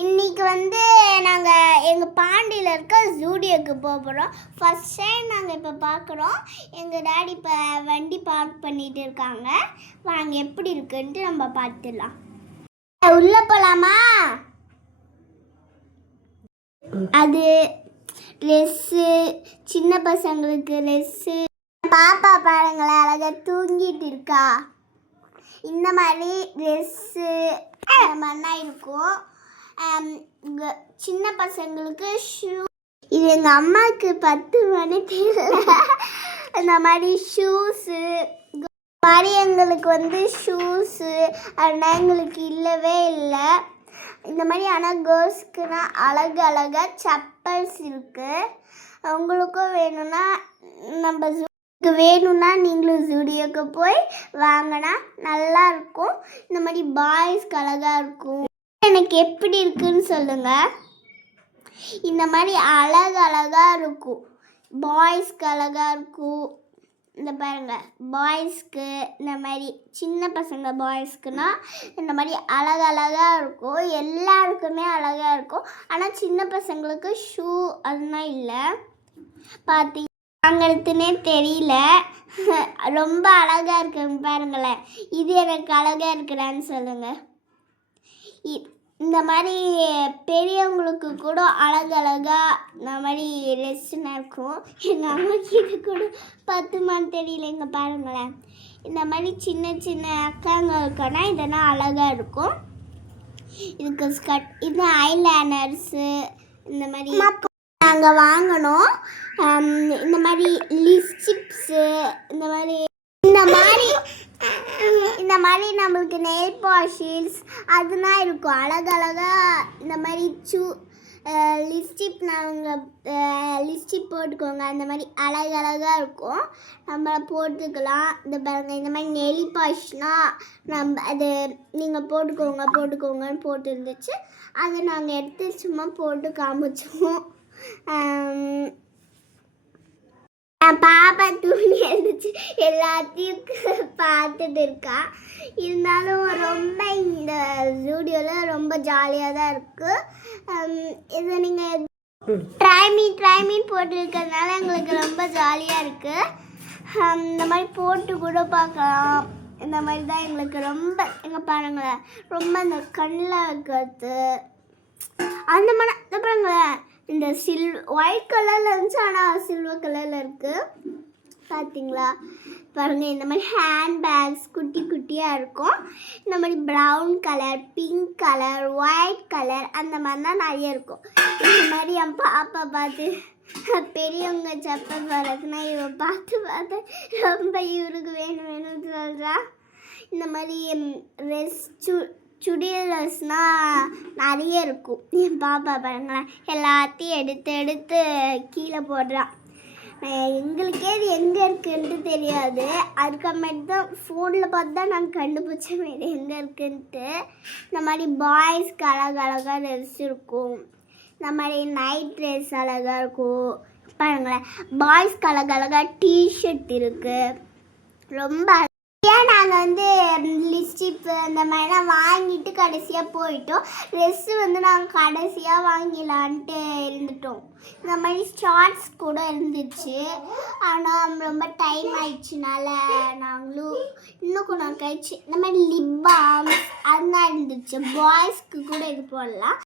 இன்னைக்கு நாங்கள் எங்கள் பாண்டியில் இருக்க ஜூடியோக்கு போகிறோம். ஃபர்ஸ்ட் டைம் நாங்கள் இப்போ பார்க்குறோம். எங்கள் டாடி இப்போ வண்டி பார்க் பண்ணிட்டு இருக்காங்க. வாங்க எப்படி இருக்குன்ட்டு நம்ம பார்த்துடலாம். உள்ளே போகலாமா? அது ட்ரெஸ்ஸு, சின்ன பசங்களுக்கு ட்ரெஸ்ஸு. பாப்பா பாருங்களேன், அழகாக தூங்கிட்டு இருக்கா. இந்த மாதிரி ட்ரெஸ்ஸு இந்த மாதிரிலாம் இருக்கும். சின்ன பசங்களுக்கு ஷூ. இது எங்கள் அம்மாவுக்கு 10 மணி தெரியல. இந்த மாதிரி ஷூஸு மாதிரி எங்களுக்கு ஷூஸு ஆனால் எங்களுக்கு இல்லவே இல்லை. இந்த மாதிரி ஆனால் கேர்ள்ஸ்க்குனா அழகழகாக செப்பல்ஸ் இருக்குது. உங்களுக்கும் வேணும்னா நீங்களும் ஜூடியோக்கு போய் வாங்கினா நல்லாயிருக்கும். இந்த மாதிரி பாய்ஸ்க்கு அழகாக இருக்கும். எனக்கு எப்படி இருக்குன்னு சொல்லுங்கள். இந்த மாதிரி அழகழகாக இருக்கும். பாய்ஸ்க்கு அழகாக இருக்கும். இந்த பாருங்கள், பாய்ஸ்க்கு இந்த மாதிரி சின்ன பசங்க பாய்ஸ்க்குனா இந்த மாதிரி அழகழகாக இருக்கும். எல்லாருக்குமே அழகாக இருக்கும். ஆனால் சின்ன பசங்களுக்கு ஷூ அதெல்லாம் இல்லை. பார்த்தீங்க வாங்கிறதுனே தெரியல. ரொம்ப அழகாக இருக்குங்க பாருங்களேன். இது எனக்கு அழகாக இருக்கிறான்னு சொல்லுங்கள். இந்த மாதிரி பெரியவங்களுக்கு கூட அழகழகாக இந்த மாதிரி ட்ரெஸ்ஸுனா இருக்கும். எங்கள் அம்மாக்கு இது கூட 10 மணி தெரியலைங்க பாருங்களேன். இந்த மாதிரி சின்ன சின்ன அக்காங்களுக்குனா இதெல்லாம் அழகாக இருக்கும். இதுக்கு ஸ்கர்ட், இது ஐலைனர்ஸு இந்த மாதிரி நாங்கள் வாங்கினோம். இந்த மாதிரி லிப்ஸ்டிக்ஸு இந்த மாதிரி நம்மளுக்கு நெயில் பாலிஷ் அதெல்லாம் இருக்கும் அழகழகாக. இந்த மாதிரி லிப்ஸ்டிக் நாங்கள் லிப்ஸ்டிக் போட்டுக்கோங்க. அந்த மாதிரி அழகழகாக இருக்கும். நம்ம போட்டுக்கலாம். இந்த பாருங்கள், இந்த மாதிரி நெயில் பாலிஷ்னால் நம்ம அது நீங்கள் போட்டுக்கோங்கன்னு போட்டு இருந்துச்சு. அதை நாங்கள் எடுத்து சும்மா போட்டு காமிச்சோம். பாப்பா தூங்கி எழுந்துச்சு எல்லாத்தையும் பார்த்துட்டு இருக்கா. இருந்தாலும் ரொம்ப இந்த ஜூடியோவில் ரொம்ப ஜாலியாக தான் இருக்குது. இதை நீங்கள் ட்ரைமீன் போட்டுருக்கிறதுனால எங்களுக்கு ரொம்ப ஜாலியாக இருக்குது. இந்த மாதிரி போட்டு கூட பார்க்கலாம். இந்த மாதிரி தான் எங்களுக்கு ரொம்ப எங்கே பாருங்களேன், ரொம்ப இந்த கண்ணில் இருக்கிறது அந்த மாதிரி பாருங்களேன். இந்த ஒயிட் கலரில் இருந்துச்சு, ஆனால் சில்வர் கலரில் இருக்குது. பார்த்தீங்களா பாருங்கள். இந்த மாதிரி ஹேண்ட்பேக்ஸ் குட்டி குட்டியாக இருக்கும். இந்த மாதிரி brown colour, pink colour, white colour அந்த மாதிரிலாம் நிறைய இருக்கும். இந்த மாதிரி என் பாப்பா பார்த்து பெரியவங்க செப்பல் வரதுன்னா இவன் பார்த்து ரொம்ப இவருக்கு வேணும்னு சொல்கிறா. இந்த மாதிரி சுடிதார்ஸ்னால் நிறைய இருக்கும். என் பாப்பா பாருங்களேன், எல்லாத்தையும் எடுத்து கீழே போடுறான். எங்களுக்கே இது எங்கே இருக்குன்ட்டு தெரியாது. அதுக்கப்புறமேட்டு தான் ஃபோனில் பார்த்து தான் நாங்கள் கண்டுபிடிச்ச மாரி எங்கே இருக்குன்ட்டு. இந்த மாதிரி பாய்ஸ்க்கு அழகழகாக ட்ரெஸ் இருக்கும். இந்த மாதிரி நைட் ட்ரெஸ் அழகாக இருக்கும். பாருங்களேன், பாய்ஸ்க்கு அழகழகாக டிஷர்ட் இருக்குது. ரொம்ப நாங்கள் லிப்ஸ்டிக் அந்த மாதிரிலாம் வாங்கிட்டு கடைசியாக போயிட்டோம். ட்ரெஸ்ஸு நாங்கள் கடைசியாக வாங்கிடலான்ட்டு இருந்துட்டோம். இந்த மாதிரி ஷார்ட்ஸ் கூட இருந்துச்சு. ஆனால் ரொம்ப டைம் ஆயிடுச்சுனால நாங்களும் இன்னும் கொஞ்சம் கழிச்சு இந்த மாதிரி லிப் பாம்ஸ் அதெல்லாம் இருந்துச்சு. பாய்ஸ்க்கு கூட இது போடலாம்.